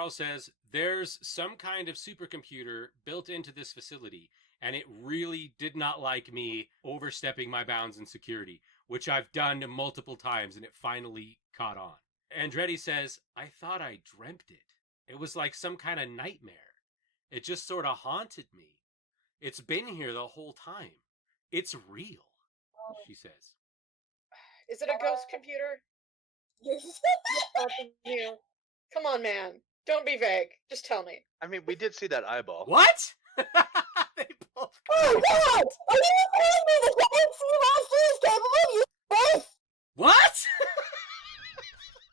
Charles says, there's some kind of supercomputer built into this facility, and it really did not like me overstepping my bounds in security, which I've done multiple times, and it finally caught on. Andretti says, I thought I dreamt it. It was like some kind of nightmare. It just sort of haunted me. It's been here the whole time. It's real, she says. Is it a ghost computer? You. Come on, man. Don't be vague. Just tell me. I mean, we did see that eyeball. What? They both. Oh God! Are you telling me the giant sea monster is capable of using space? What?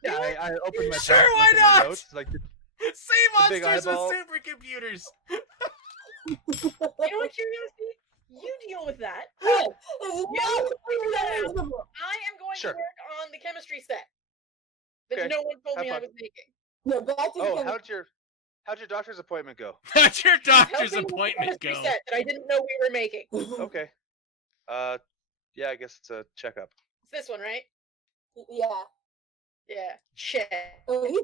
Yeah, I opened my Sure, tab, why looked at my not? notes, like, Sea big monsters with eyeball. supercomputers. You know what, Curiosity? You deal with that. This is You not figure that out. reasonable. I am going Sure. to work on the chemistry set that Okay, no one told have me I fun. was making. No, back to the Oh, chemistry. how'd your doctor's appointment go? How'd your doctor's Helping with the appointment chemistry go? set that I didn't know we were making. Okay. Yeah, I guess it's a checkup. It's this one, right? Yeah. Yeah. Shit. Oh, he-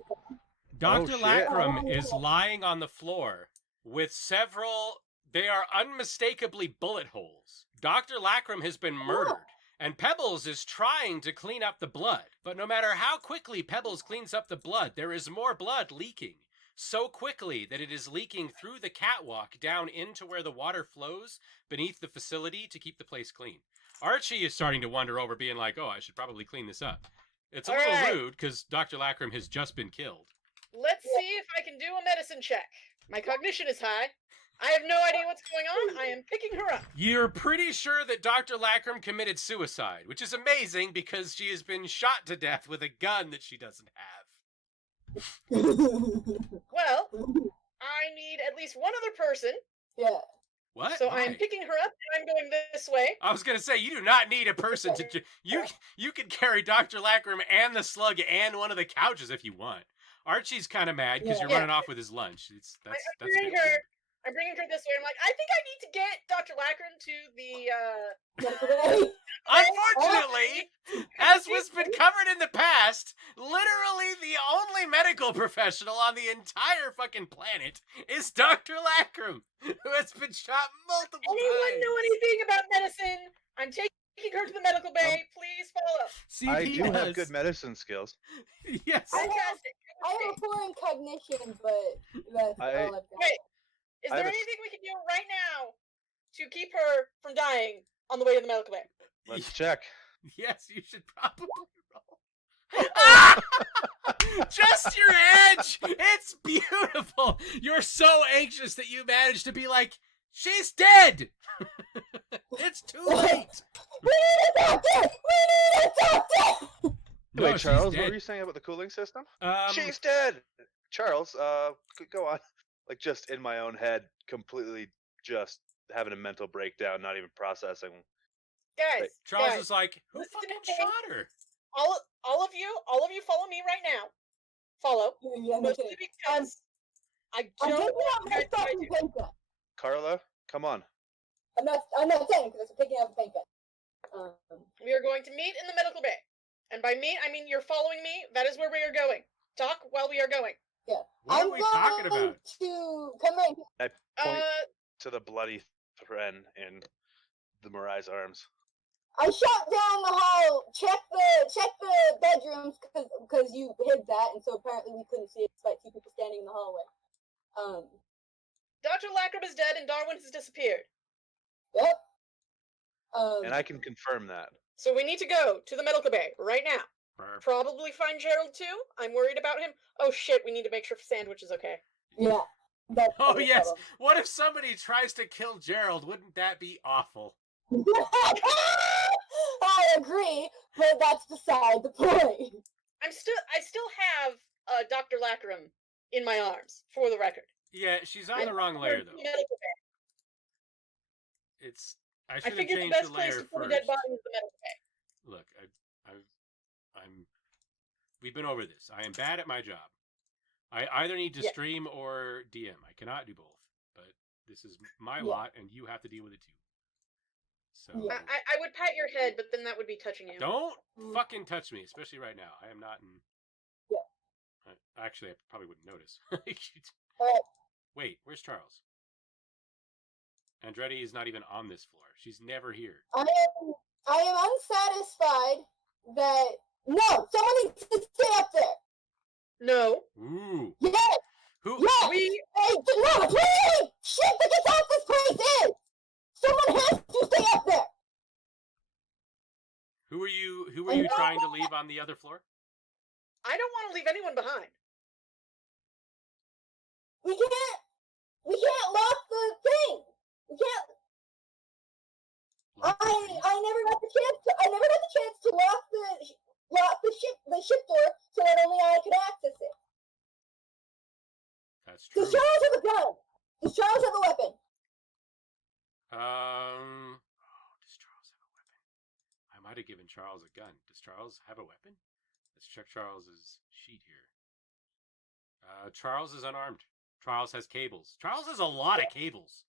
Dr. Oh, shit. Lackram is lying on the floor with several, they are unmistakably bullet holes. Dr. Lackram has been murdered, and Pebbles is trying to clean up the blood. But no matter how quickly Pebbles cleans up the blood, there is more blood leaking. So quickly that it is leaking through the catwalk down into where the water flows beneath the facility to keep the place clean. Archie is starting to wander over, being like, oh, I should probably clean this up. It's a All little right. rude because Dr. Lackram has just been killed. Let's see if I can do a medicine check. My cognition is high. I have no idea what's going on. I am picking her up. You're pretty sure that Dr. Lackram committed suicide, which is amazing because she has been shot to death with a gun that she doesn't have. Well, I need at least one other person. yeah. What? So Why? I'm picking her up and I'm going this way. I was going to say, you do not need a person to... You could carry Dr. Lackram and the slug and one of the couches if you want. Archie's kind of mad because you're Yeah. running off with his lunch. That's a bringing bit her. weird. I'm bringing her this way. I'm like, I think I need to get Dr. Lackram to the. Unfortunately, as was been covered in the past, literally the only medical professional on the entire fucking planet is Dr. Lackram, who has been shot multiple Anyone times. know anything about medicine? I'm taking her to the medical bay. Please follow. See, I he do have has- good medicine skills. Yes. Fantastic. I have a poor in cognition, but that's all I've got. Wait, is I there have a- anything we can do right now to keep her from dying on the way to the medical bay? Let's check. Yes, you should probably roll. Ah! Just your edge! It's beautiful! You're so anxious that you managed to be like, she's dead! It's too late! We need a doctor! We need a doctor! No, Wait, she's Charles, what dead. were you saying about the cooling system? She's She's dead! Charles, go on. Like, just in my own head, completely just having a mental breakdown, not even processing. Guys, Charles guys, is like, who listen to fucking me. shot her? all of you follow me right now. Follow. Yeah, no Mostly kidding. because I I'm don't taking want out you my guys to fucking do. paint gun. Carla, come on. I'm not saying because I'm taking out the paint gun. We are going to meet in the medical bay. And by meet, I mean you're following me. That is where we are going. Talk while we are going. Yeah. What I'm are we talking going about? to come right here. I point Uh, to the bloody friend in the Mirai's arms. I shot down the hall. Check the bedrooms because you hid that, and so apparently we couldn't see it despite two people standing in the hallway. Dr. Lackram is dead and Darwin has disappeared. Yep. And I can confirm that. So we need to go to the medical bay right now. Perfect. Probably find Gerald too. I'm worried about him. Oh shit, we need to make sure Sandwich is okay. Yeah. That's Oh, the yes. problem. What if somebody tries to kill Gerald? Wouldn't that be awful? I agree, but that's beside the point. I still have Dr. Lackram in my arms, for the record. Yeah, she's on I'm the wrong going layer, to the though. medical bay. I I should have figured the changed best the place layer to put a first. dead body is the medical bay. Look, we've been over this. I am bad at my job. I either need to Yeah. stream or DM. I cannot do both. But this is my Yeah. lot, and you have to deal with it too. So Yeah. I would pat your head, but then that would be touching you. don't Mm. fucking touch me, especially right now. I am not in. Yeah. Actually, I probably wouldn't notice. Alright. Wait, where's Charles? Andretti is not even on this floor. She's never here. I am unsatisfied that no, someone needs to stay up there. No. Ooh. Yes, Who? yes. We No, please! Shit that gets out this place is! Someone has to stay up there! Who are you trying to leave on the other floor? I don't want to leave anyone behind. We can't lock the thing! We can't... Lock the thing? I never got the chance to lock the ship door so that only I could access it. That's true. Does Charles have a gun? Does Charles have a weapon? Does Charles have a weapon? I might have given Charles a gun. Does Charles have a weapon? Let's check Charles's sheet here. Charles is unarmed. Charles has cables. Charles has a lot of cables.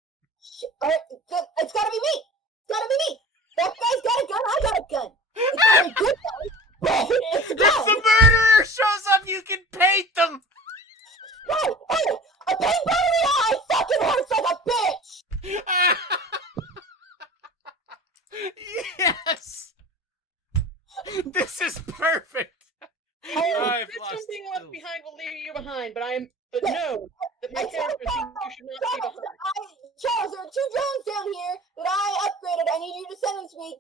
Alright, it's gotta be me! It's gotta be me! That guy's got a gun, I got a gun! It's not a good gun, but it's a If gun! the murderer shows up, you can paint them! Hey! A paint gun in the eye fucking hurts like a bitch! Yes! This is perfect! I've If lost something left skills. behind will leave you behind, but know that my character thinks you should not be behind. Charles, there are 2 drones down here that I upgraded. I need you to send them to me.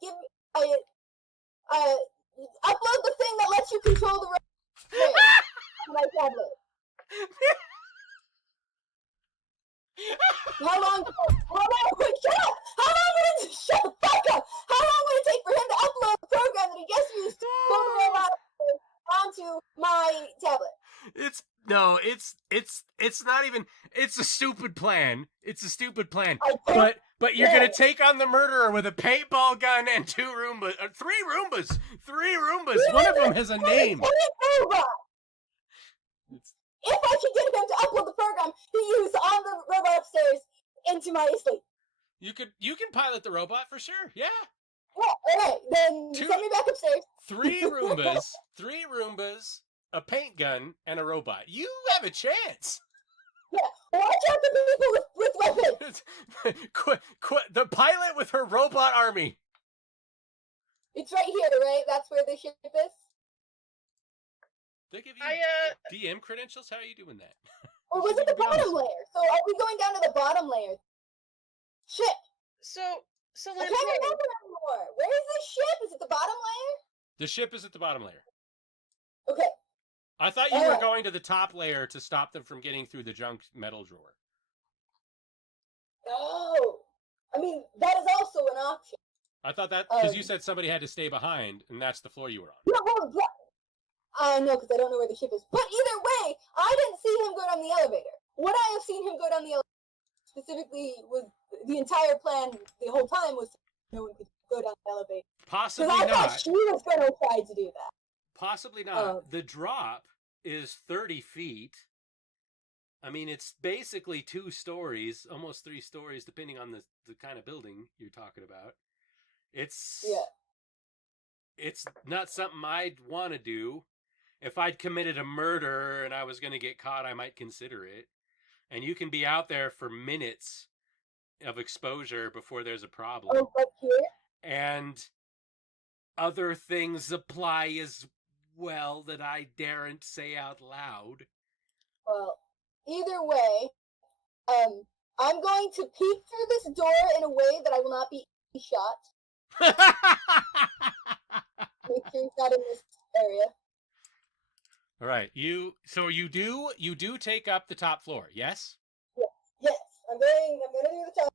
Upload the thing that lets you control the robot on my tablet. How long would it shut the fuck up? How long would it take for him to upload the program that he just used to pull the robot onto my tablet? It's not even. It's a stupid plan. It's a stupid plan. I don't But you're gonna take on the murderer with a paintball gun and 2 Roombas, or 3 Roombas. 3 Roombas. One of them has a name. Robot. If I could get him to upload the program he used on the robot upstairs into my sleep. You can pilot the robot for sure. Yeah. Yeah, alright, then 2 send me back upstairs. 3 Roombas, a paint gun, and a robot. You have a chance. Yeah, watch out for people with weapons. The pilot with her robot army. It's right here, right? That's where the ship is? They give you I DM credentials. How are you doing that? Or was it the bottom layer? So are we going down to the bottom layer? Shit! so I Lampe, can't remember anymore. Where is this ship? Is it the bottom layer? The ship is at the bottom layer. Okay. I thought you were going to the top layer to stop them from getting through the junk metal drawer. Oh. I mean, that is also an option. I thought that because you said somebody had to stay behind, and that's the floor you were on. No, well, no, because I don't know where the ship is. But either way, I didn't see him go down the elevator. What I have seen him go down the elevator specifically was the entire plan the whole time was no one could go down the elevator. Possibly Because I not. thought she was going to try to do that. Possibly not. The drop is 30 feet. I mean, it's basically 2 stories, almost 3 stories, depending on the kind of building you're talking about. It's not something I'd want to do. If I'd committed a murder and I was going to get caught, I might consider it. And you can be out there for minutes of exposure before there's a problem. Oh, like here? And other things apply as well that I daren't say out loud. Well, either way, I'm going to peek through this door in a way that I will not be shot. Make sure he's not in this area. All right, you do take up the top floor, yes? Yes, I'm gonna do the top.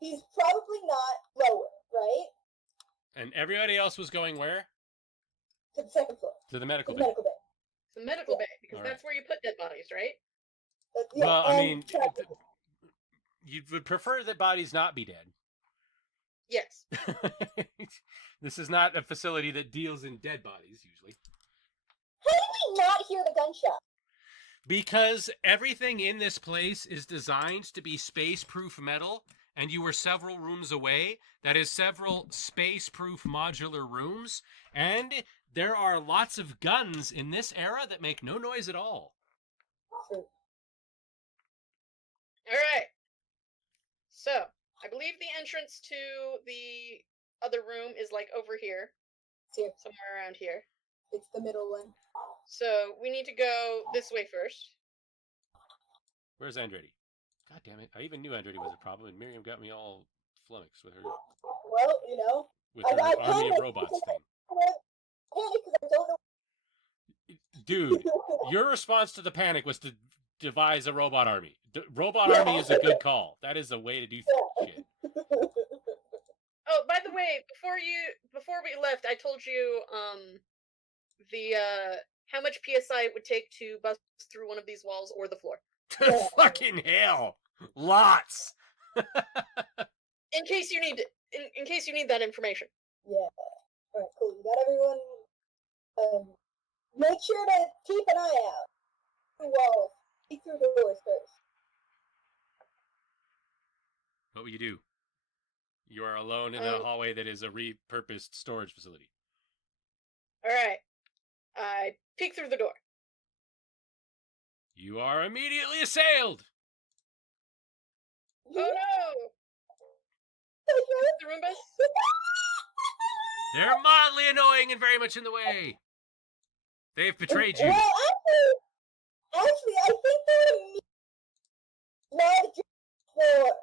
He's probably not lower, right? And everybody else was going where? To the second floor. To the medical The bay. medical bay. the medical bay, because All that's where you put dead bodies, right? Yeah, Well, I mean, traffic. you would prefer that bodies not be dead. Yes. This is not a facility that deals in dead bodies, usually. How did we not hear the gunshot? Because everything in this place is designed to be space-proof metal, and you were several rooms away. That is several space-proof modular rooms, and there are lots of guns in this era that make no noise at all. fruit. All right. So, I believe the entrance to the other room is like over here, It's here. somewhere around here. It's the middle one. So, we need to go this way first. Where's Andretti? God damn it! I even knew Andretti was a problem, and Miriam got me all flummoxed with her Well, you know, with her I army of panicked robots because thing. panic because I don't know. Dude, your response to the panic was to devise a robot army. Robot army is a good call. That is a way to do shit. Oh, by the way, before we left, I told you the how much PSI it would take to bust through one of these walls or the floor. Fucking hell. Lots. In case you need in case you need that information. Yeah. All right, cool. You got everyone. Make sure to keep an eye out. Through walls. Peek through doors first. What will you do? You are alone in a hallway that is a repurposed storage facility. All right. I peek through the door. You are immediately assailed. Oh no! The Roombas? They're mildly annoying and very much in the way. They've betrayed you. Well, actually, I think they're large for.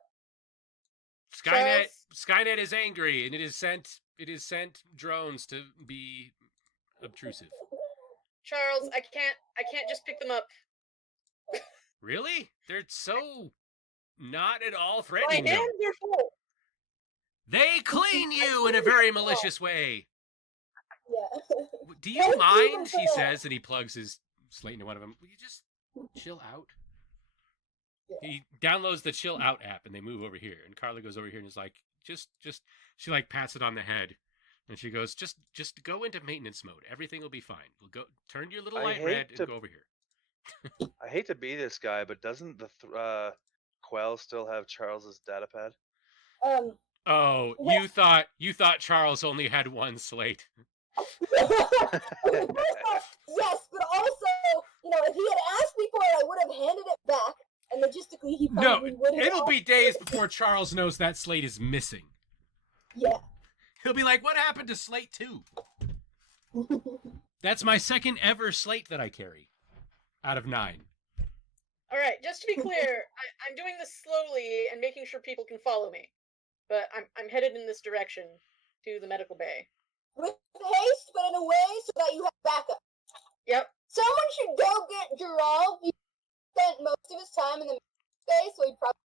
Skynet is angry, and it is sent drones to be obtrusive. Charles, I can't just pick them up. Really? They're so not at all My threatening. hands are full. They clean you in a very malicious way. Yeah. Do you mind? He says, and he plugs his slate into one of them. Will you just chill out? He downloads the chill out app, and they move over here. And Carla goes over here and is like, just. She like pats it on the head, and she goes, just go into maintenance mode. Everything will be fine. We'll go turn your little light red and go over here. I hate to be this guy, but doesn't the Quell still have Charles's data pad? Oh, you thought Charles only had one slate. Yes, but also, you know, if he had asked me for it, I would have handed it back, and logistically, he probably would have. It'll be days before Charles knows that slate is missing. Yeah. He'll be like, "What happened to slate 2?" That's my second ever slate that I carry, out of 9. All right, just to be clear, I'm doing this slowly and making sure people can follow me. But I'm headed in this direction to the medical bay. With haste, but in a way so that you have backup. Yep. Someone should go get Gerald. He spent most of his time in the space, so he probably.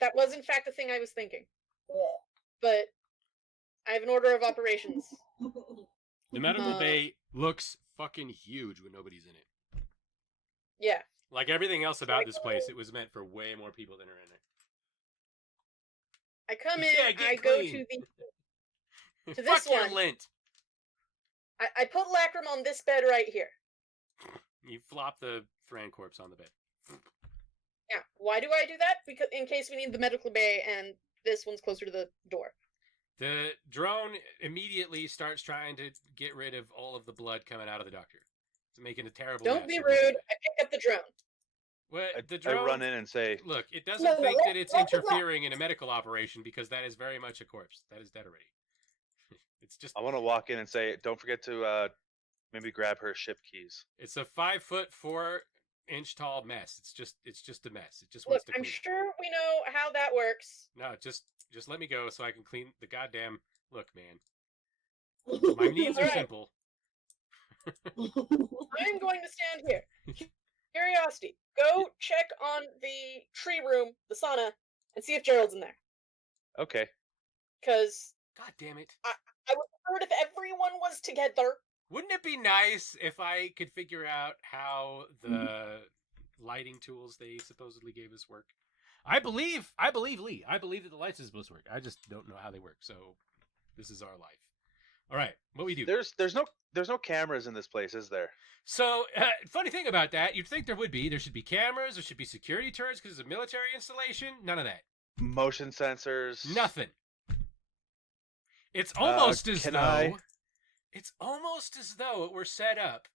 That was in fact the thing I was thinking. Yeah. But I have an order of operations. The medical bay looks fucking huge when nobody's in it. Yeah. Like everything else about this place, it was meant for way more people than are in it. I come in, Yeah, I go to this Fuck your one. lint. I put Lacrim on this bed right here. You flop the Fran corpse on the bed. Yeah. Why do I do that? Because in case we need the medical bay and this one's closer to the door. The drone immediately starts trying to get rid of all of the blood coming out of the doctor. It's making a terrible Don't mess. be rude. I pick up the drone. What, the I drone, run in and say, look, it doesn't No, think that let's it's interfering in a medical operation because that is very much a corpse. That is dead already. It's just, I want to walk in and say, don't forget to maybe grab her ship keys. it's a 5'4" tall mess. It's just a mess. It just Look, wants to I'm clean. sure we know how that works. No, just let me go so I can clean the goddamn. Look, man, my needs are Alright. simple. I'm going to stand here. Curiosity, go check on the tree room, the sauna, and see if Gerald's in there. Okay. Because God damn it! I would prefer it if everyone was together. Wouldn't it be nice if I could figure out how the lighting tools they supposedly gave us work? I believe Lee. I believe that the lights are supposed to work. I just don't know how they work. So this is our life. All right, what we do? There's no cameras in this place, is there? So funny thing about that, you'd think there would be. There should be cameras. There should be security turrets because it's a military installation. None of that. Motion sensors. Nothing. It's almost as can though I- it's almost as though it were set up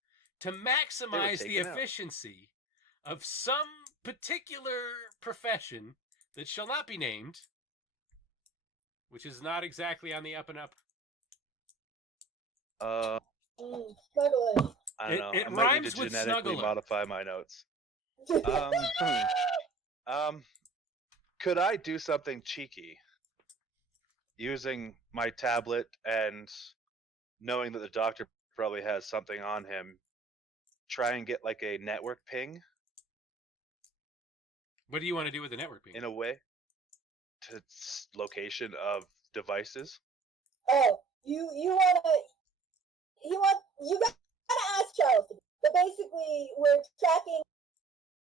to maximize the taken out. efficiency of some particular profession that shall not be named, which is not exactly on the up and up. Struggling. I don't know. It I might need rhymes to with genetically snuggler. modify my notes. Could I do something cheeky using my tablet and knowing that the doctor probably has something on him? Try and get like a network ping What do you want to do with the network ping? in a way to location of devices. Oh, you gotta ask Charles. But basically, we're tracking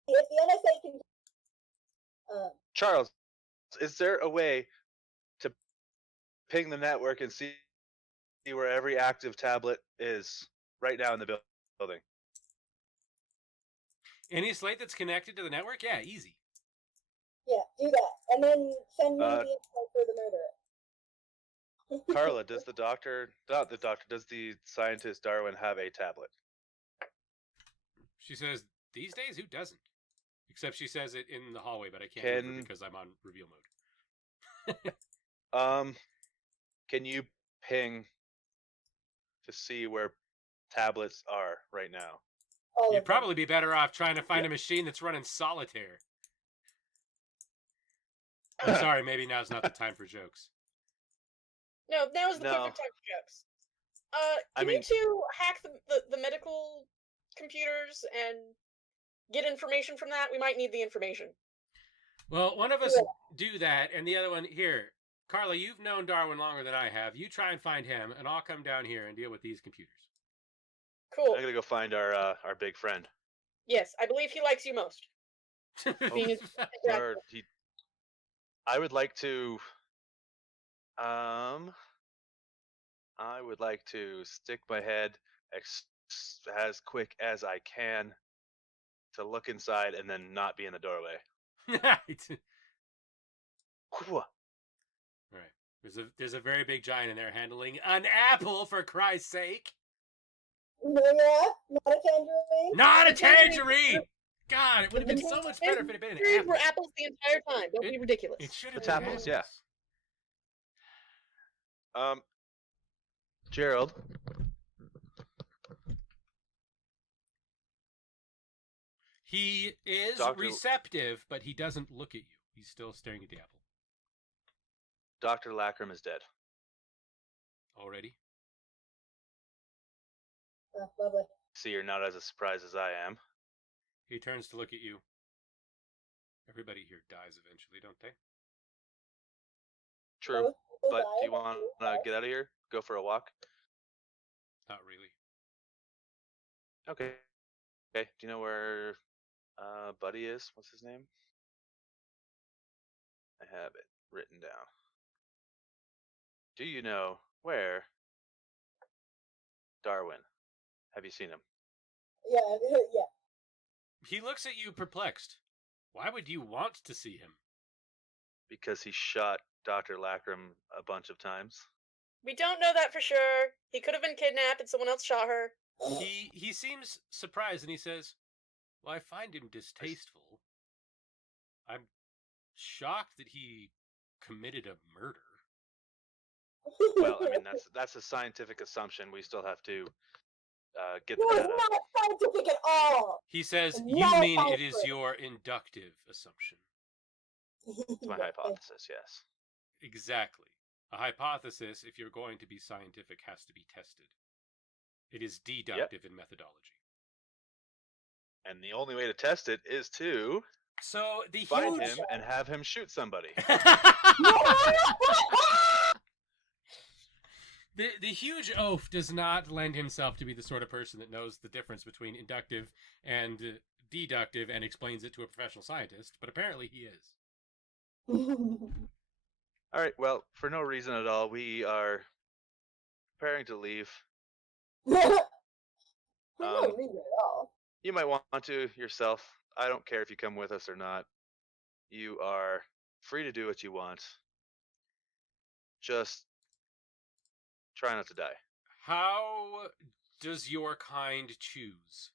if the NSA can. Charles, is there a way to ping the network and see where every active tablet is right now in the building? Any slate that's connected to the network? Yeah, easy. Yeah, do that, and then send me the info for the murderer. Carla, does the scientist Darwin have a tablet? She says, these days, who doesn't? Except she says it in the hallway, but I can't remember because I'm on reveal mode. Can you ping to see where tablets are right now? You'd probably be better off trying to find a machine that's running solitaire. I'm sorry, maybe now's not the time for jokes. No, now is the perfect time for jokes. Can you two hack the medical computers and get information from that? We might need the information. Well, one of us do that, and the other one, here, Carla, you've known Darwin longer than I have. You try and find him, and I'll come down here and deal with these computers. Cool. I'm gonna go find our big friend. Yes, I believe he likes you most. I would like to. I would like to stick my head as quick as I can to look inside and then not be in the doorway. Right. There's a very big giant in there handling an apple, for Christ's sake. Yeah, not a tangerine. Not a tangerine! God, it would have been so much better if it had been an apple. Were apples the entire time. Don't be ridiculous. It should have been apples, yeah. Gerald. He is receptive, but he doesn't look at you. He's still staring at the apple. Dr. Lackram is dead. Already? Oh, lovely. See, you're not as surprised as I am. He turns to look at you. Everybody here dies eventually, don't they? True. But do you want to get out of here? Go for a walk? Not really. Okay. Okay. Do you know where Buddy is? What's his name? I have it written down. Do you know where Darwin? Have you seen him? Yeah. He looks at you perplexed. Why would you want to see him? Because he shot Dr. Lackram a bunch of times. We don't know that for sure. He could have been kidnapped and someone else shot her. He seems surprised and he says, well, I find him distasteful. I'm shocked that he committed a murder. Well, I mean, that's a scientific assumption. We still have to get the data. It's not scientific at all. He says, you mean it is your inductive assumption. It's my hypothesis, yes. Exactly. A hypothesis, if you're going to be scientific, has to be tested. It is deductive in methodology. And the only way to test it is to find him and have him shoot somebody. The huge oaf does not lend himself to be the sort of person that knows the difference between inductive and deductive and explains it to a professional scientist, but apparently he is. All right, well, for no reason at all, we are preparing to leave. No reason at all. You might want to yourself. I don't care if you come with us or not. You are free to do what you want. Just try not to die. How does your kind choose?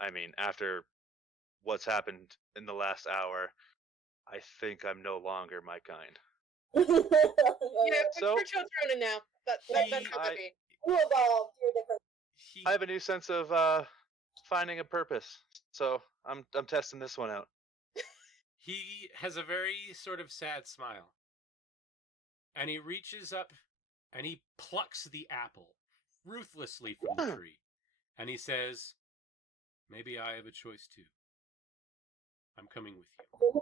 I mean, after what's happened in the last hour, I think I'm no longer my kind. Yeah, So- we're Chotronin now. That's how I- it be. You evolved. You're different. I have a new sense of finding a purpose. So I'm testing this one out. He has a very sort of sad smile. And he reaches up and he plucks the apple ruthlessly from the tree. And he says, maybe I have a choice too. I'm coming with you.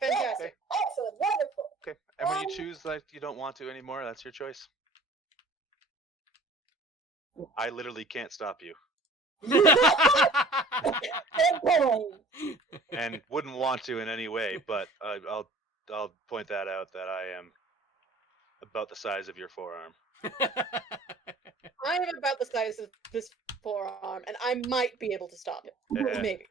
Fantastic. Excellent. Wonderful. Okay. And when you choose that you don't want to anymore, that's your choice. I literally can't stop you, Good point. and wouldn't want to in any way. But I'll point that out that I am about the size of your forearm. I am about the size of this forearm, and I might be able to stop it. Yeah. Maybe.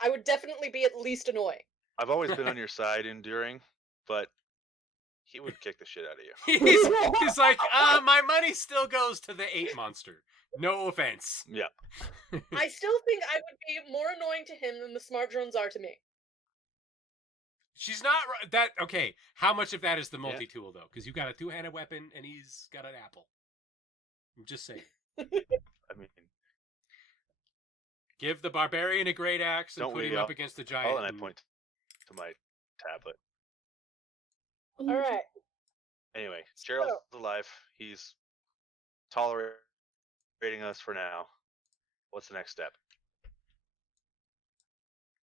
I would definitely be at least annoying. I've always been on your side enduring, but he would kick the shit out of you. he's like, my money still goes to the ape monster. No offense. Yeah. I still think I would be more annoying to him than the smart drones are to me. She's not that okay. How much of that is the multi-tool though? Because you got a two-handed weapon and he's got an apple. I'm just saying. I mean, Give the barbarian a great axe and Don't put we him up all- against the giant. and I point to my tablet. All right. Anyway, Gerald's alive. He's tolerating us for now. What's the next step?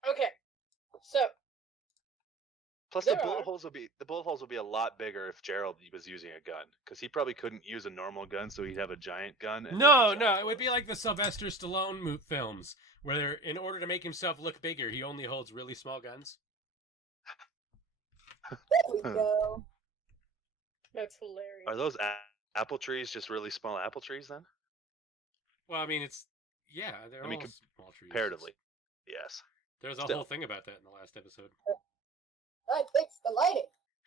Okay. So, Plus, There the bullet are. holes will be a lot bigger if Gerald was using a gun, because he probably couldn't use a normal gun, so he'd have a giant gun. And No, there'd be giant it would be bullets. like the Sylvester Stallone films, where in order to make himself look bigger, he only holds really small guns. There we go. that's hilarious. Are those apple trees just really small apple trees then? Well, I mean, they're I mean, all small trees. Comparatively, yes. There's a Still. whole thing about that in the last episode. I fixed the lighting.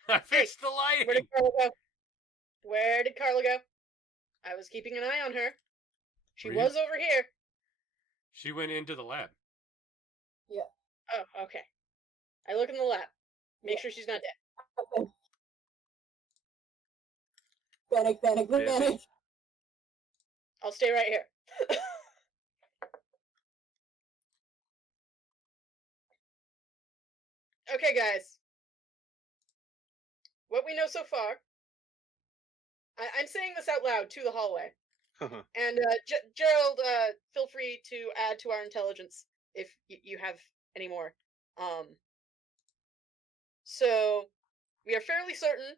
I fixed the Where lighting. did Carla go? Where did Carla go? I was keeping an eye on her. She Were you? was over here. She went into the lab. Oh, okay. I look in the lab. Make Yeah. sure she's not dead. Panic, panic, Busy. panic. I'll stay right here. Okay, guys. What we know so far. I'm saying this out loud to the hallway. And Gerald, feel free to add to our intelligence if you have any more. So we are fairly certain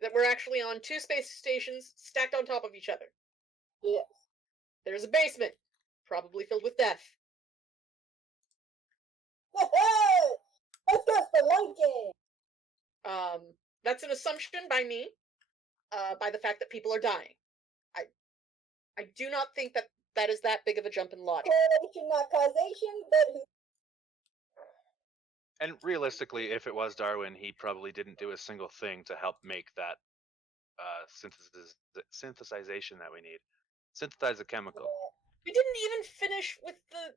that we're actually on 2 space stations stacked on top of each other. Yes. There's a basement, probably filled with death. Let's go spelunking. That's an assumption by me, by the fact that people are dying. I do not think that is that big of a jump in logic. Correlation, not causation, but who And realistically, if it was Darwin, he probably didn't do a single thing to help make that synthesization that we need. Synthesize a chemical. We didn't even finish with the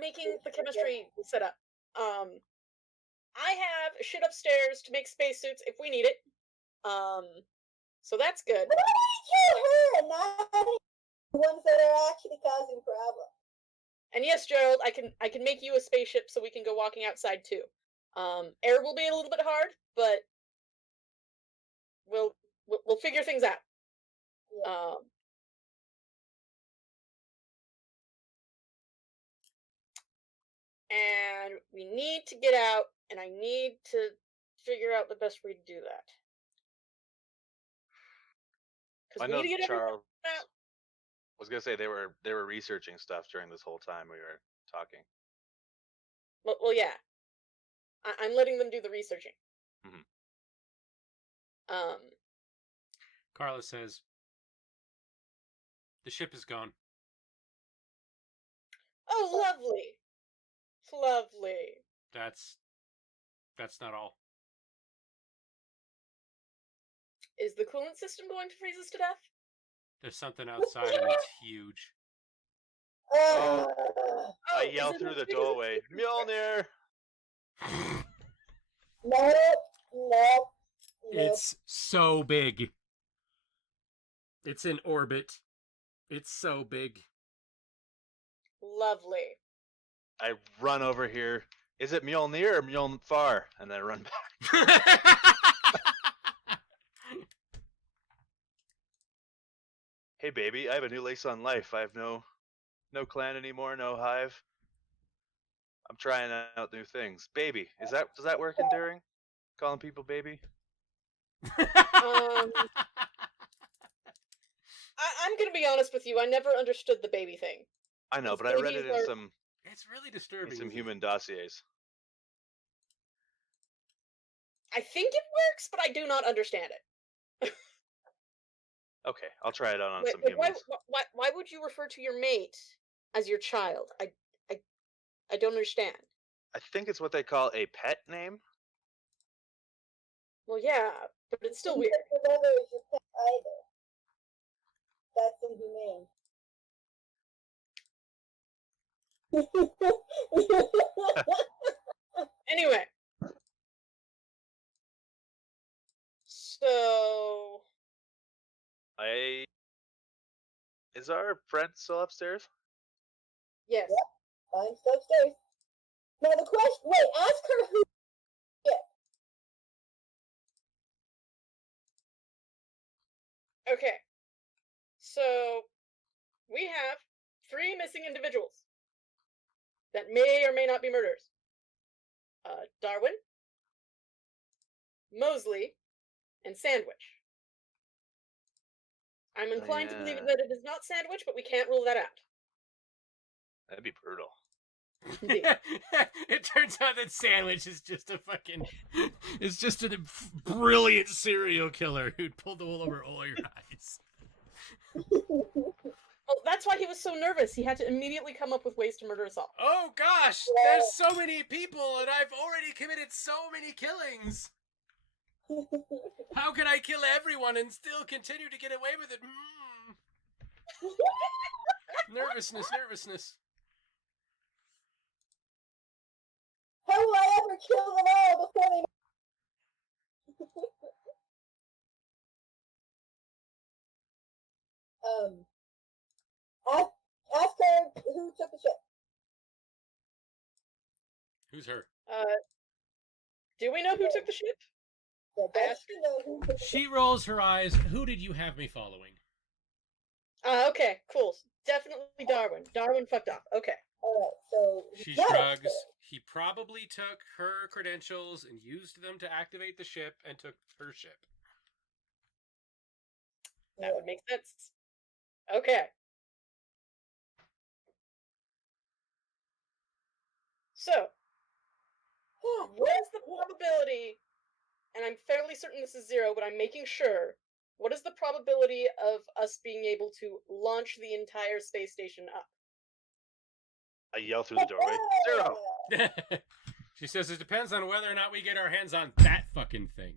making the chemistry setup. I have shit upstairs to make spacesuits if we need it. So that's good. Why kill her and not the ones that are actually causing problems? And yes, Gerald, I can make you a spaceship so we can go walking outside too. Air will be a little bit hard, but we'll figure things out. Yeah. And we need to get out, and I need to figure out the best way to do that. I Because we know need to get everyone Charles out. was gonna say they were researching stuff during this whole time we were talking. Well, yeah. I'm letting them do the researching. Mhm. Carla says, the ship is gone. Oh, lovely. Lovely. That's not all. Is the coolant system going to freeze us to death? There's something outside and it's huge. I is yell it through the because doorway, Mjolnir! No. It's so big. It's in orbit. It's so big. Lovely. I run over here. Is it Mjolnir or Mjolnir? And then I run back. Hey, baby, I have a new lease on life. I have no clan anymore, no hive. I'm trying out new things. Baby, does that work enduring? Calling people baby? I'm gonna be honest with you. I never understood the baby thing. I know, These but I read it babies in are- some It's really disturbing. human dossiers. I think it works, but I do not understand it. Okay, I'll try it out on Wait, some why, humans. why would you refer to your mate as your child? I don't understand. I think it's what they call a pet name. Well, yeah, but it's still weird. Your lover is your pet either. That's inhumane. Anyway. So... Is our friend still upstairs? Yes. I'm still upstairs. Now the question, wait, ask her who. Okay. So, we have 3 missing individuals that may or may not be murderers. Darwin, Mosley, and Sandwich. I'm inclined to believe yeah. that it is not Sandwich, but we can't rule that out. That'd be brutal. It turns out that Sandwich is just a fucking... It's just a brilliant serial killer who'd pull the wool over all your eyes. Well, that's why he was so nervous. He had to immediately come up with ways to murder us all. Oh gosh, there's so many people and I've already committed so many killings. How can I kill everyone and still continue to get away with it? Nervousness. How will I ever kill them all before they... Ask her who took the ship. Who's her? Do we know who took the ship? Yeah, I does asked she know who took the She rolls her eyes. Who did you have me following? Okay, cool. Definitely Darwin. Darwin fucked up. Okay. Alright, so... She yeah, shrugs. He probably took her credentials and used them to activate the ship and took her ship. That would make sense. Okay. So, what is the probability, and I'm fairly certain this is 0, but I'm making sure, what is the probability of us being able to launch the entire space station up? I yell through the doorway. 0. She says it depends on whether or not we get our hands on that fucking thing.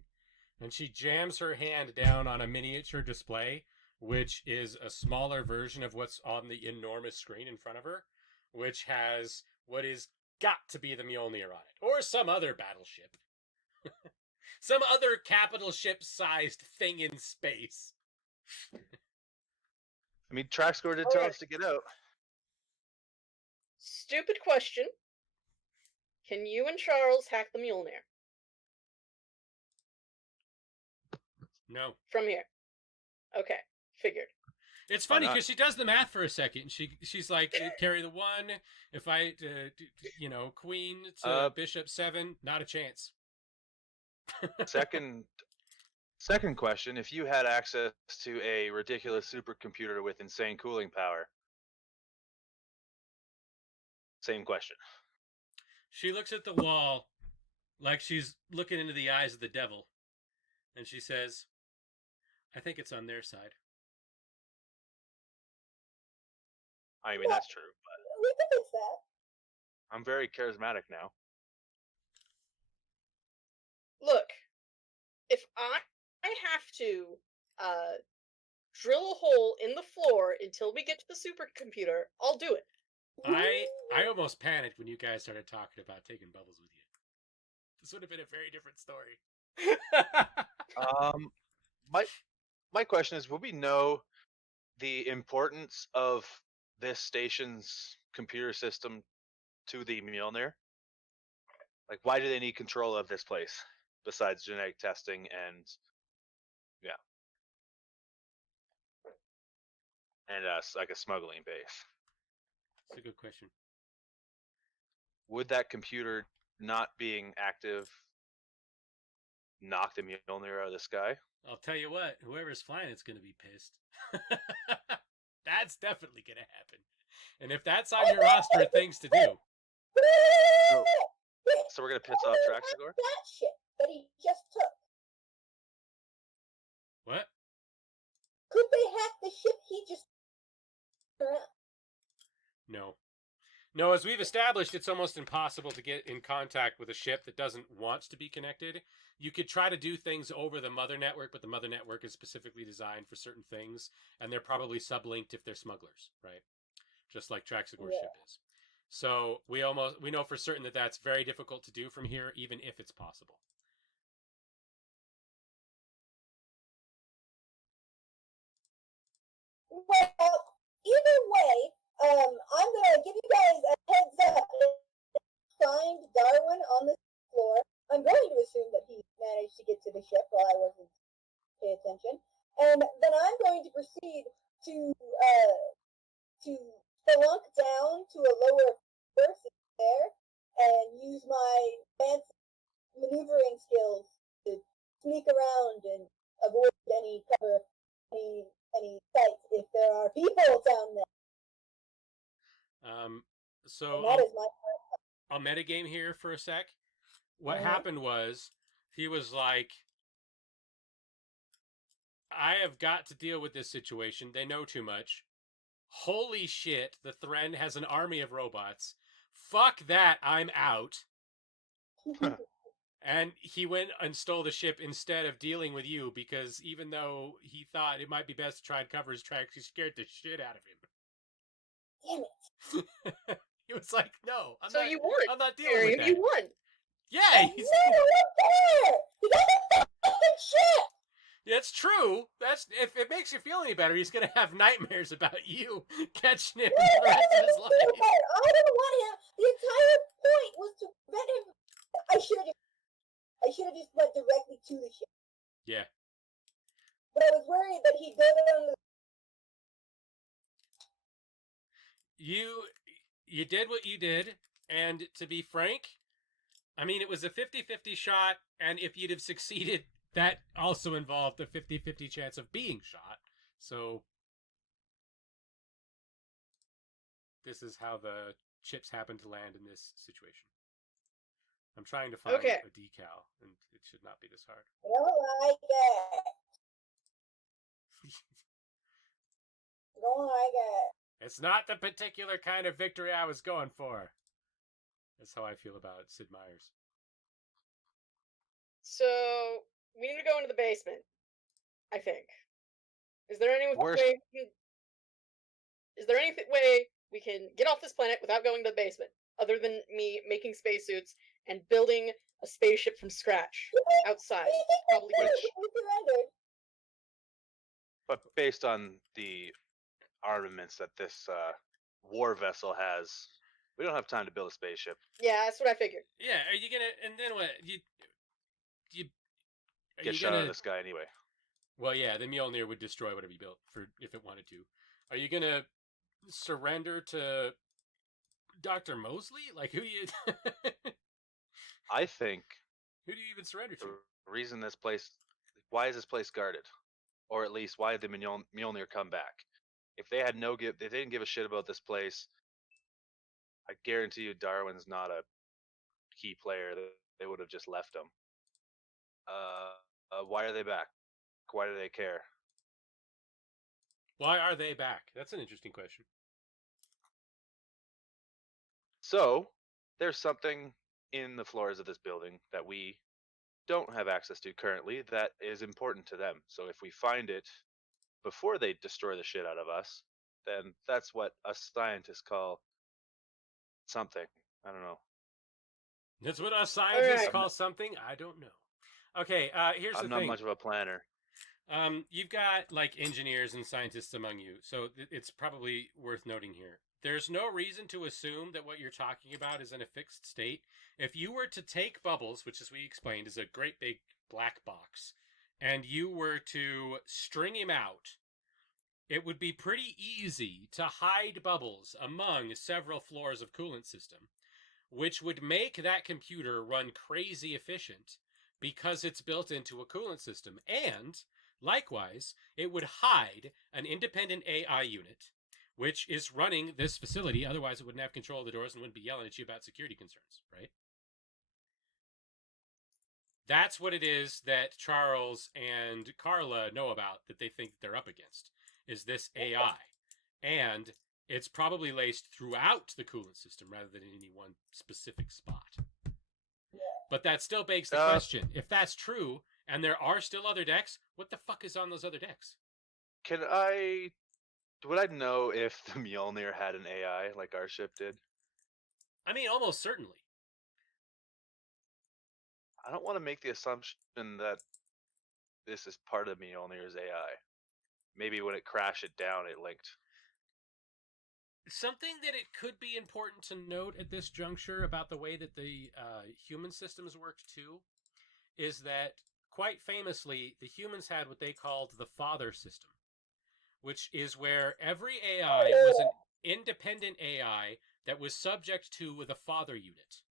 And she jams her hand down on a miniature display, which is a smaller version of what's on the enormous screen in front of her, which has what is got to be the Mjolnir on it, or some other battleship. Some other capital ship-sized thing in space. I mean, track score did tell us to get out. Stupid question. Can you and Charles hack the Mjolnir? No. From here. Okay, figured. It's Why funny not? because she does the math for a second. She's like, carry the 1. If I, queen to bishop 7, not a chance. Second question: if you had access to a ridiculous supercomputer with insane cooling power, same question. She looks at the wall like she's looking into the eyes of the devil, and she says, I think it's on their side. I mean, that's true, but We can fix that. I'm very charismatic now. Look, if I have to drill a hole in the floor until we get to the supercomputer, I'll do it. I almost panicked when you guys started talking about taking bubbles with you. This would have been a very different story. My question is, would we know the importance of this station's computer system to the Mjolnir? Like, why do they need control of this place besides genetic testing and like a smuggling base? It's a good question. Would that computer not being active knock the Mjolnir out of the sky? I'll tell you what, whoever's flying it's going to be pissed. That's definitely going to happen. And if that's on your roster of things to do. So we're going to piss off Traxagor? That shit that he just took. What? Could they hack the ship he just... No. No, as we've established, it's almost impossible to get in contact with a ship that doesn't want to be connected. You could try to do things over the mother network, but the mother network is specifically designed for certain things, and they're probably sublinked if they're smugglers, right? Just like Traxagor's ship is. So we know for certain that that's very difficult to do from here, even if it's possible. Well, either way, I'm gonna give you guys a heads up. Find Darwin on the floor. I'm going to assume that he managed to get to the ship while I wasn't paying attention, and then I'm going to proceed to spelunk down to a lower person there and use my fancy maneuvering skills to sneak around and avoid any cover, any sights if there are people down there. So And that is my I'll metagame here for a sec. What happened was he was like, I have got to deal with this situation. They know too much. Holy shit, the Thren has an army of robots. Fuck that, I'm out. And he went and stole the ship instead of dealing with you because even though he thought it might be best to try and cover his tracks, he scared the shit out of him. Damn it. He was like, no, I'm So not, you won. I'm not dealing with that. You won. Yeah, No, look there! He got the fucking ship! It's true. That's if it makes you feel any better, he's gonna have nightmares about you catching him No, for the rest of his life. I don't want him. The entire point was to prevent him. I should have just went directly to the ship. Yeah. But I was worried that he'd go down the... You did what you did, and to be frank, I mean, it was a 50-50 shot, and if you'd have succeeded, that also involved a 50-50 chance of being shot. So this is how the chips happen to land in this situation. I'm trying to find a decal, and it should not be this hard. I don't like it. I don't like it. It's not the particular kind of victory I was going for. That's how I feel about Sid Meier's. So we need to go into the basement, I think. Is there any Worst- way? Is there any way we can get off this planet without going to the basement, other than me making spacesuits and building a spaceship from scratch outside? Probably. We surrendered. But based on the armaments that this war vessel has, we don't have time to build a spaceship. Yeah, that's what I figured. Yeah, are you gonna? And then what? You Get shot out of the sky anyway. Well, yeah, the Mjolnir would destroy whatever you built for if it wanted to. Are you gonna surrender to Dr. Mosley? Like, who you? I think Who do you even surrender to? the reason this place, why is this place guarded, or at least why did the Mjolnir come back? If they had if they didn't give a shit about this place, I guarantee you Darwin's not a key player. They would have just left him. Why are they back? Why do they care? Why are they back? That's an interesting question. So there's something in the floors of this building that we don't have access to currently that is important to them. So if we find it, before they destroy the shit out of us, then that's what us scientists call something. I don't know. That's what us scientists Alright. call something. I don't know. Okay, here's I'm the not thing. much of a planner. You've got like engineers and scientists among you, so it's probably worth noting here. There's no reason to assume that what you're talking about is in a fixed state. If you were to take Bubbles, which, as we explained, is a great big black box, and you were to string him out, it would be pretty easy to hide Bubbles among several floors of coolant system, which would make that computer run crazy efficient because it's built into a coolant system. And likewise, it would hide an independent AI unit, which is running this facility. Otherwise, it wouldn't have control of the doors and wouldn't be yelling at you about security concerns, right? That's what it is that Charles and Carla know about that they think they're up against, is this AI. And it's probably laced throughout the coolant system rather than in any one specific spot. But that still begs the question. If that's true, and there are still other decks, what the fuck is on those other decks? Would I know if the Mjolnir had an AI like our ship did? I mean, almost certainly. I don't want to make the assumption that this is part of Mjolnir's AI. Maybe when it crashed it down, it linked. Something that it could be important to note at this juncture about the way that the human systems worked too is that, quite famously, the humans had what they called the father system, which is where every AI was an independent AI that was subject to the father unit.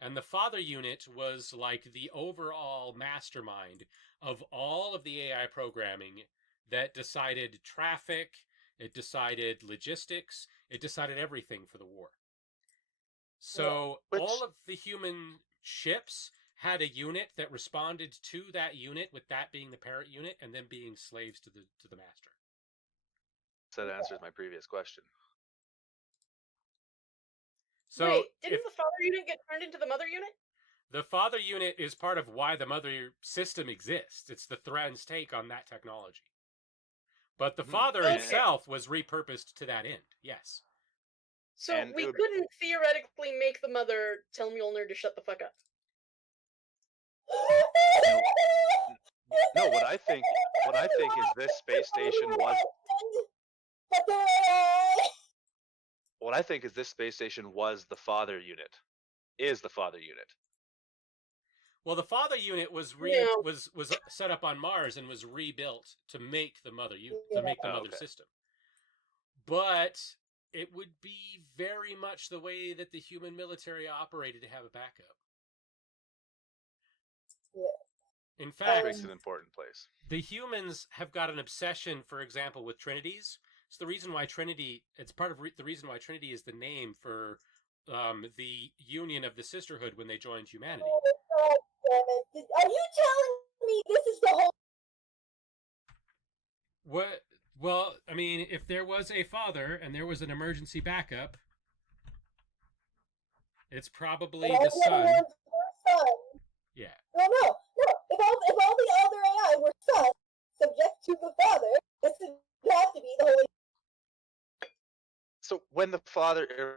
And the father unit was like the overall mastermind of all of the AI programming that decided traffic, it decided logistics, it decided everything for the war. So all of the human ships had a unit that responded to that unit, with that being the parent unit, and then being slaves to the master. So that answers my previous question. So wait, didn't the father unit get turned into the mother unit? The father unit is part of why the mother system exists. It's the Thran's take on that technology. But the father itself was repurposed to that end, yes. So we couldn't theoretically make the mother tell Mjolnir to shut the fuck up. No, what I think is this space station was. What I think is this space station was the father unit. Is the father unit. Well, the father unit was was set up on Mars and was rebuilt to make the mother unit, to make the mother system. But it would be very much the way that the human military operated to have a backup. In fact, makes an important place. The humans have got an obsession, for example, with Trinities. It's the reason why Trinity. It's part of the reason why Trinity is the name for the union of the sisterhood when they joined humanity. Oh, God damn it. Are you telling me this is the whole? What? Well, I mean, if there was a father and there was an emergency backup, it's probably the son. Yeah. Well, no. If all the other AI were sons, subject to the father, this would have to be the whole. So when the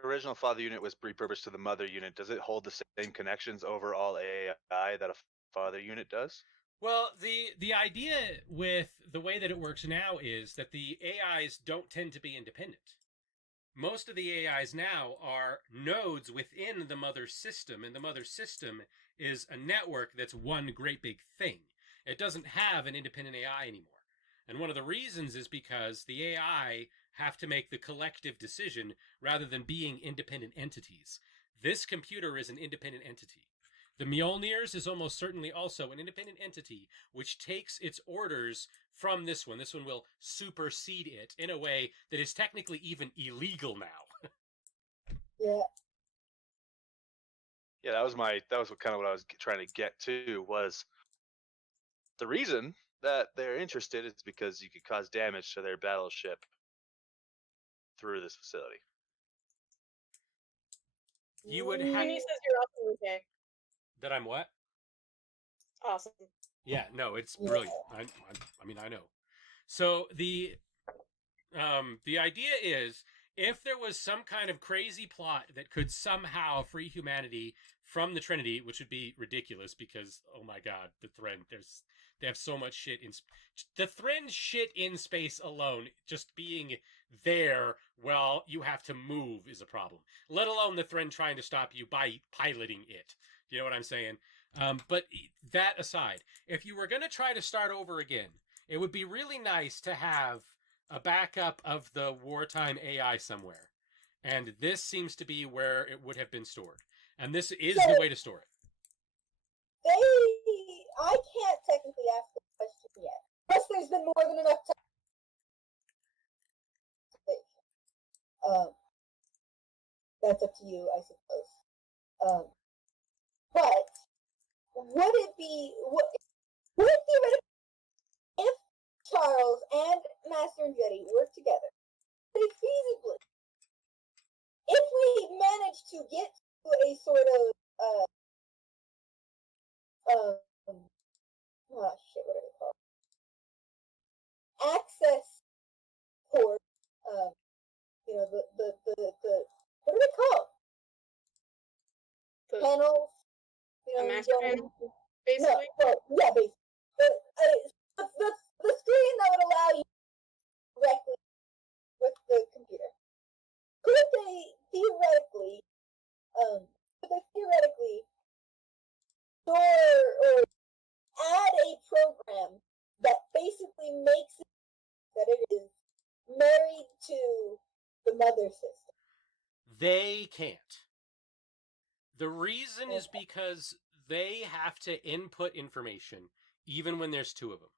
original father unit was repurposed to the mother unit, does it hold the same connections over all AI that a father unit does? Well, the idea with the way that it works now is that the AIs don't tend to be independent. Most of the AIs now are nodes within the mother system, and the mother system is a network that's one great big thing. It doesn't have an independent AI anymore. And one of the reasons is because the AI have to make the collective decision rather than being independent entities. This computer is an independent entity. The Mjolnir's is almost certainly also an independent entity which takes its orders from this one. This one will supersede it in a way that is technically even illegal now. Yeah, that was kind of what I was trying to get to, was the reason that they're interested is because you could cause damage to their battleship through this facility. You would have. Uni says you're awesome, okay. That I'm what? Awesome. Yeah, no, it's brilliant. I mean, I know. So the idea is, if there was some kind of crazy plot that could somehow free humanity from the Trinity, which would be ridiculous because, oh my god, the Thren, they have so much shit in the Thren shit in space alone, just being there while you have to move is a problem, let alone the Thren trying to stop you by piloting it. You know what I'm saying? But that aside, if you were going to try to start over again, it would be really nice to have a backup of the wartime AI somewhere. And this seems to be where it would have been stored. And this is the way to store it. I can't technically ask the question yet. Plus, there's been more than enough time. That's up to you, I suppose. But would it be theoretically, if Charles and Master and Jetty work together, feasibly, if we manage to get to a sort of what are they called? Access port, the what are they called? The Panels. the master panel, basically. No, yeah, basically. The screen that would allow you directly with the computer. Could they theoretically store or add a program that basically makes it that it is married to the mother system? They can't. The reason is because they have to input information even when there's two of them.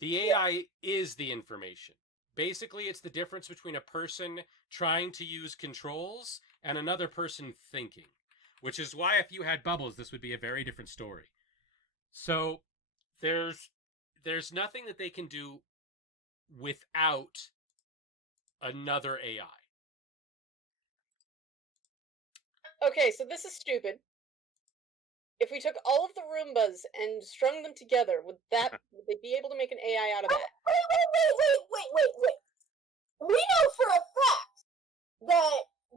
The AI is the information. Basically, it's the difference between a person trying to use controls and another person thinking, which is why if you had bubbles, this would be a very different story. So there's nothing that they can do without another AI. Okay, so this is stupid. If we took all of the Roombas and strung them together, would they be able to make an AI out of that? Wait. We know for a fact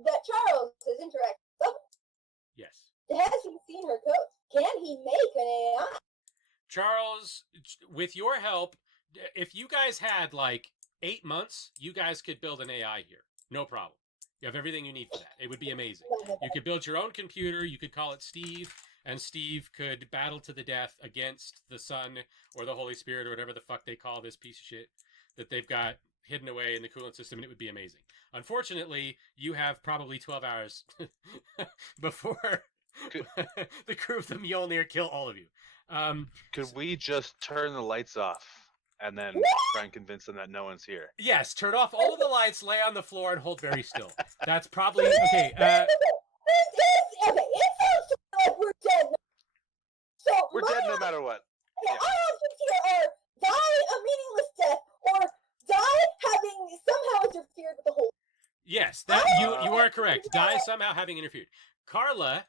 that Charles is interacting with others. Yes. Has he seen her code? Can he make an AI? Charles, with your help, if you guys had like 8 months, you guys could build an AI here. No problem. You have everything you need for that. It would be amazing. You could build your own computer. You could call it Steve, and Steve could battle to the death against the Sun or the Holy Spirit or whatever the fuck they call this piece of shit that they've got hidden away in the coolant system, and it would be amazing. Unfortunately, you have probably 12 hours before the crew of the Mjolnir kill all of you. Could we just turn the lights off and then try and convince them that no one's here? Yes, turn off all of the lights, lay on the floor, and hold very still. That's probably okay. Okay, it sounds like we're dead. So We're dead no matter what. Our options here are die a meaningless death or die having somehow interfered with the whole. Yes, that you are correct. Die somehow having interfered. Carla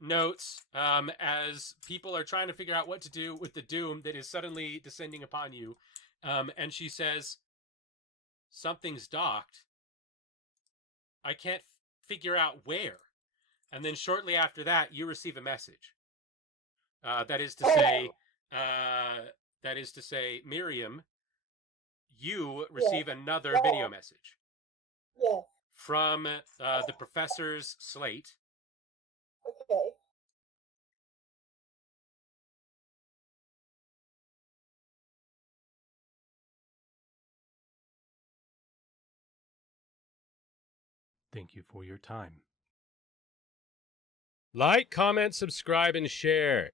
notes as people are trying to figure out what to do with the doom that is suddenly descending upon you, and she says, something's docked. I can't figure out where. And then shortly after that, you receive a message. That is to say, Miriam, you receive another video message. Yes. From the professor's slate. Okay. Thank you for your time. Like, comment, subscribe, and share.